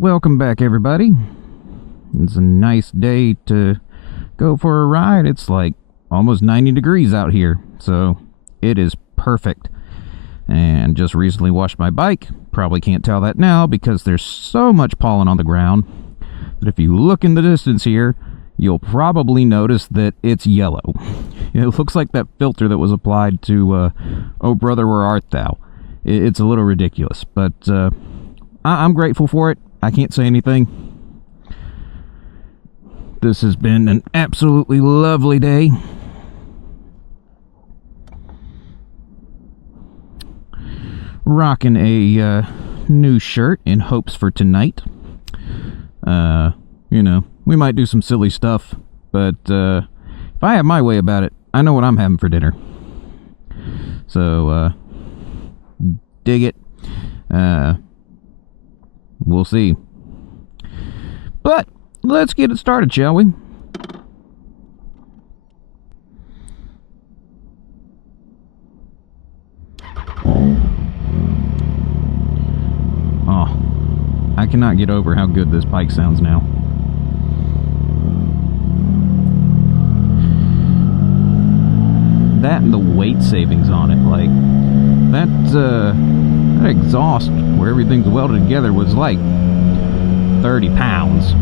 Welcome back, everybody. It's a nice day to go for a ride. It's like almost 90 degrees out here, so it is perfect. And just recently washed my bike. Probably can't tell that now because there's so much pollen on the ground that if you look in the distance here, you'll probably notice that it's yellow. It looks like that filter that was applied to Oh Brother, Where Art Thou? It's a little ridiculous, but I'm grateful for it. I can't say anything. This has been an absolutely lovely day. Rocking a new shirt in hopes for tonight. You know, we might do some silly stuff, but if I have my way about it, I know what I'm having for dinner. So, dig it. We'll see. But let's get it started, shall we? Oh, I cannot get over how good this bike sounds now. That and the weight savings on it, like that exhaust where everything's welded together was like 30 pounds.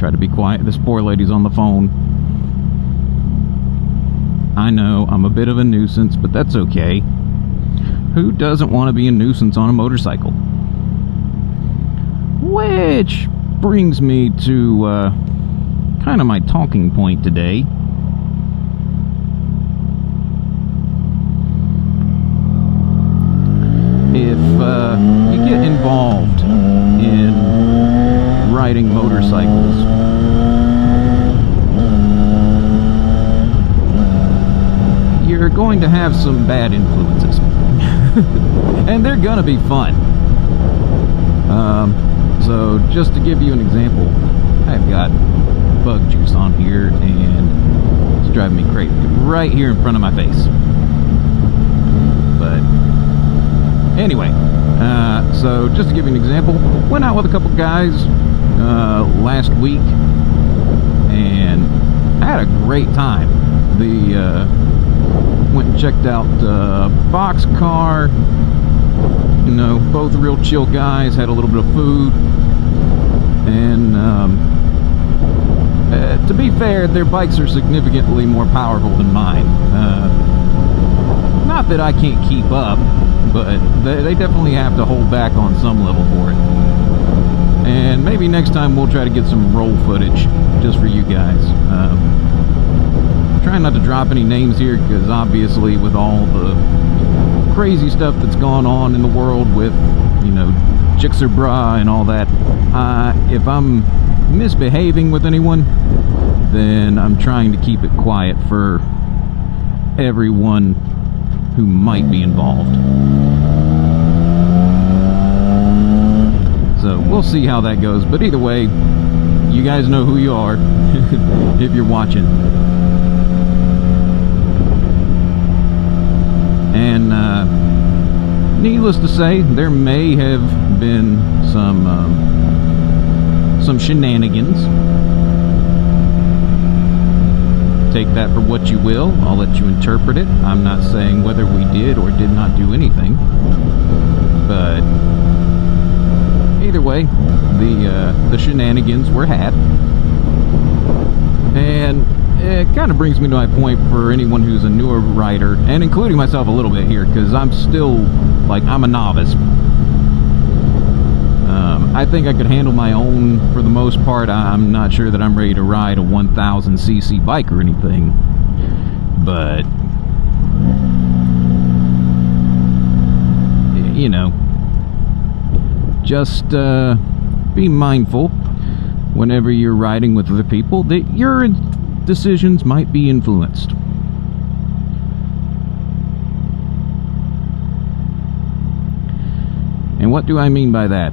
Try to be quiet. This poor lady's on the phone. I know I'm a bit of a nuisance, but that's okay. Who doesn't want to be a nuisance on a motorcycle? Which brings me to kind of my talking point today. If you get involved in riding motorcycles, you're going to have some bad influences. And they're gonna be fun. So just to give you an example, I've got bug juice on here and it's driving me crazy right here in front of my face. But anyway, so just to give you an example, went out with a couple guys last week and I had a great time. Went and checked out Boxcar. You know, both real chill guys, had a little bit of food, and to be fair, their bikes are significantly more powerful than mine. Not that I can't keep up, but they definitely have to hold back on some level for it. And maybe next time we'll try to get some roll footage just for you guys. Trying not to drop any names here because obviously with all the crazy stuff that's gone on in the world with, you know, Jixer Bra and all that, if I'm misbehaving with anyone, then I'm trying to keep it quiet for everyone who might be involved. So we'll see how that goes, but either way, you guys know who you are if you're watching. And needless to say, there may have been some shenanigans. Take that for what you will. I'll let you interpret it. I'm not saying whether we did or did not do anything, but either way, the shenanigans were had. And it kind of brings me to my point for anyone who's a newer rider, and including myself a little bit here, because I'm still, like, I'm a novice. I think I could handle my own for the most part. I'm not sure that I'm ready to ride a 1000cc bike or anything, but you know, just be mindful whenever you're riding with other people that your decisions might be influenced. And what do I mean by that?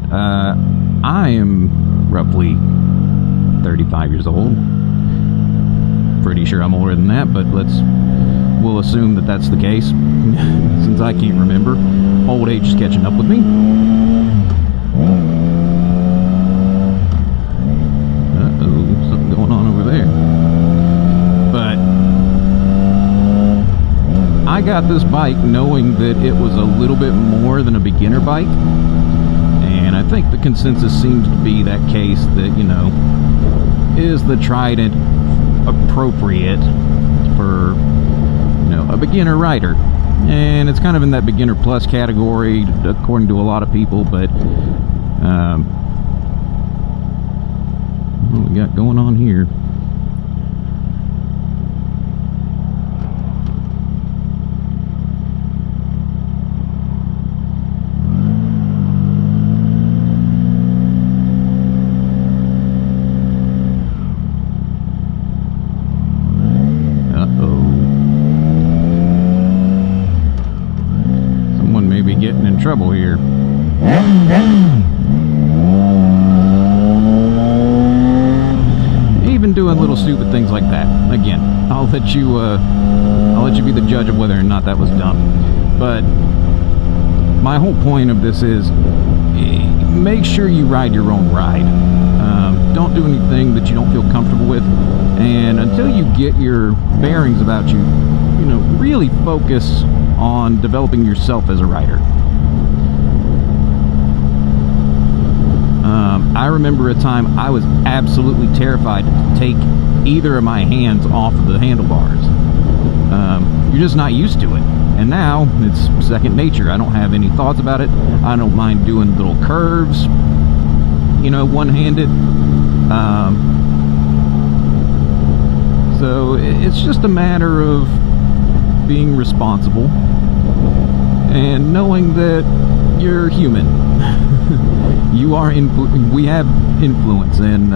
I am roughly 35 years old. Pretty sure I'm older than that, but let's will assume that that's the case, since I can't remember. Old age is catching up with me. Uh-oh, something going on over there. But I got this bike knowing that it was a little bit more than a beginner bike. And I think the consensus seems to be that case that, you know, is the Trident appropriate for, you know, a beginner rider? And it's kind of in that beginner plus category according to a lot of people, but what we got going on here? Getting in trouble here. Even doing little stupid things like that. Again, I'll let you be the judge of whether or not that was dumb. But my whole point of this is, make sure you ride your own ride. Don't do anything that you don't feel comfortable with, and until you get your bearings about you, you know, really focus on developing yourself as a rider. I remember a time I was absolutely terrified to take either of my hands off of the handlebars. You're just not used to it. And now it's second nature. I don't have any thoughts about it. I don't mind doing little curves, you know, one-handed. So it's just a matter of being responsible and knowing that you're human. You are we have influence, and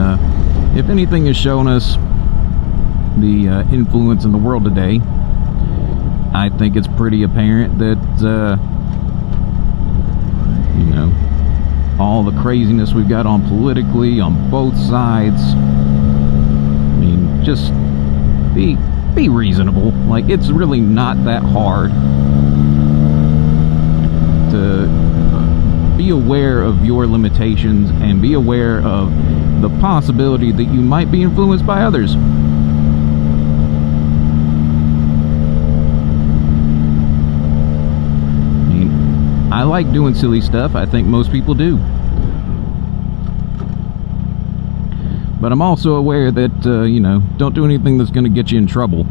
if anything has shown us the influence in the world today, I think it's pretty apparent that you know, all the craziness we've got on politically on both sides. I mean, just be reasonable. Like, it's really not that hard to be aware of your limitations and be aware of the possibility that you might be influenced by others. I mean, I like doing silly stuff. I think most people do. But I'm also aware that, you know, don't do anything that's going to get you in trouble.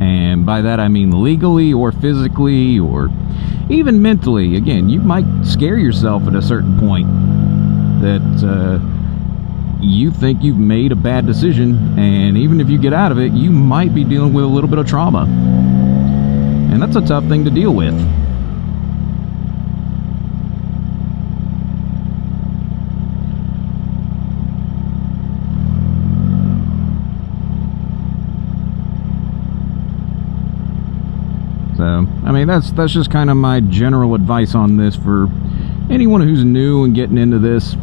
And by that I mean legally or physically or even mentally. Again, you might scare yourself at a certain point that you think you've made a bad decision, and even if you get out of it, you might be dealing with a little bit of trauma. And that's a tough thing to deal with. So, I mean, that's just kind of my general advice on this for anyone who's new and getting into this.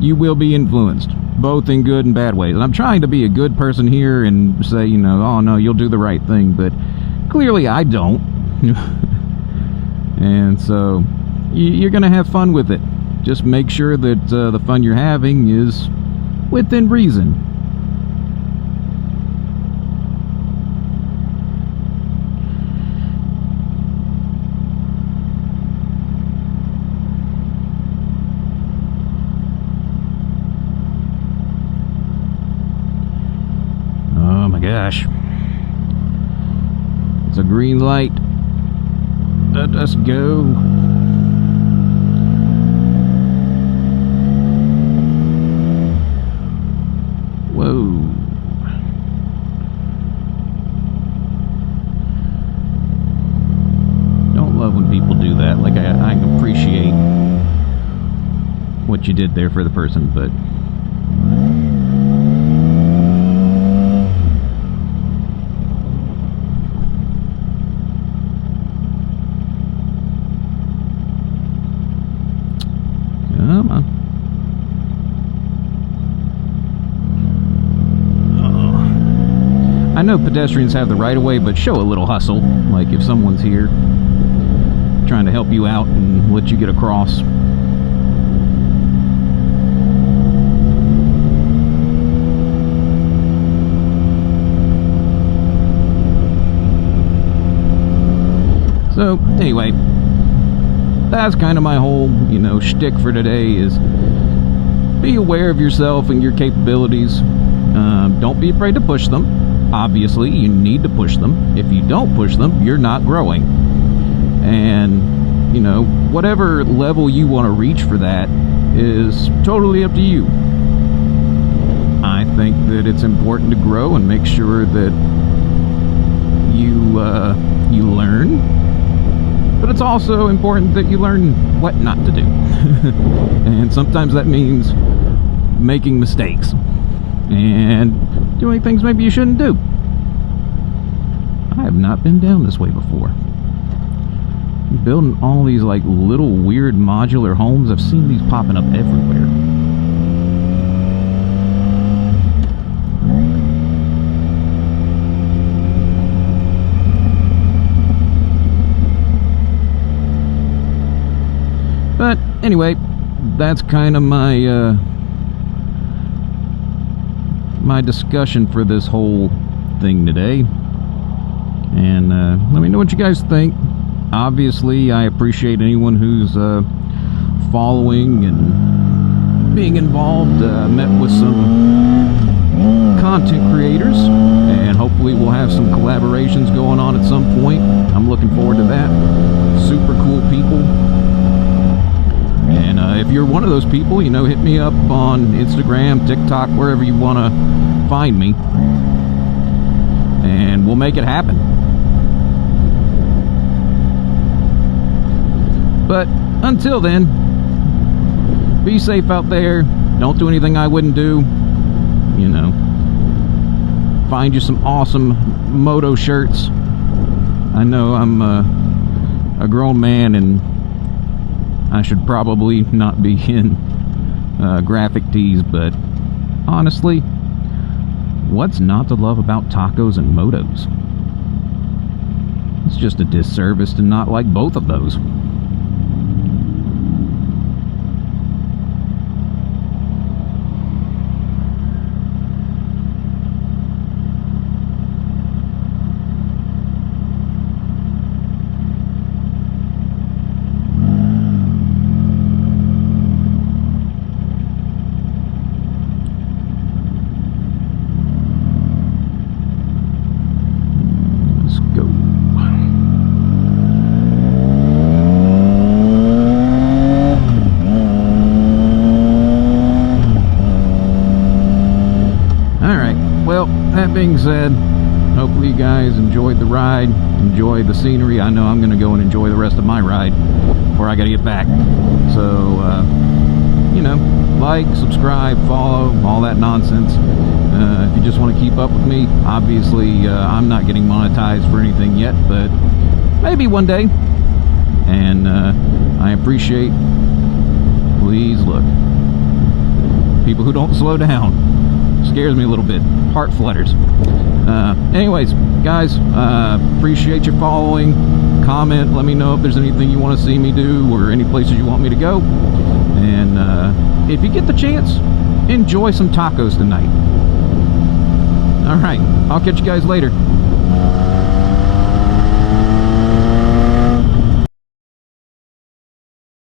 You will be influenced, both in good and bad ways. And I'm trying to be a good person here and say, you know, oh no, you'll do the right thing, but clearly I don't. And so, you're going to have fun with it. Just make sure that the fun you're having is within reason. Gosh, it's a green light. Let us go. Whoa. Don't love when people do that. Like, I appreciate what you did there for the person, but come on. I know pedestrians have the right of way, but show a little hustle. Like if someone's here trying to help you out and let you get across. So anyway, that's kind of my whole, shtick for today is be aware of yourself and your capabilities. Don't be afraid to push them. Obviously, you need to push them. If you don't push them, you're not growing. And, whatever level you want to reach for that is totally up to you. I think that it's important to grow and make sure that you learn. But it's also important that you learn what not to do. And sometimes that means making mistakes and doing things maybe you shouldn't do. I have not been down this way before. Building all these like little weird modular homes, I've seen these popping up everywhere. But anyway, that's kind of my my discussion for this whole thing today. And let me know what you guys think. Obviously, I appreciate anyone who's following and being involved. Met with some content creators, and hopefully we'll have some collaborations going on at some point. I'm looking forward to that. Super cool people. And if you're one of those people, hit me up on Instagram, TikTok, wherever you want to find me, and we'll make it happen. But until then, be safe out there. Don't do anything I wouldn't do. Find you some awesome moto shirts. I know I'm a grown man and I should probably not be in graphic tees, but honestly, what's not to love about tacos and motos? It's just a disservice to not like both of those. That being said, hopefully you guys enjoyed the ride, enjoyed the scenery. I know I'm going to go and enjoy the rest of my ride before I got to get back. So, like, subscribe, follow, all that nonsense. If you just want to keep up with me, obviously I'm not getting monetized for anything yet, but maybe one day. And I appreciate, please look, people who don't slow down. Scares me a little bit. Heart flutters. Anyways, guys, appreciate you following. Comment, let me know if there's anything you want to see me do or any places you want me to go. And if you get the chance, enjoy some tacos tonight. Alright, I'll catch you guys later.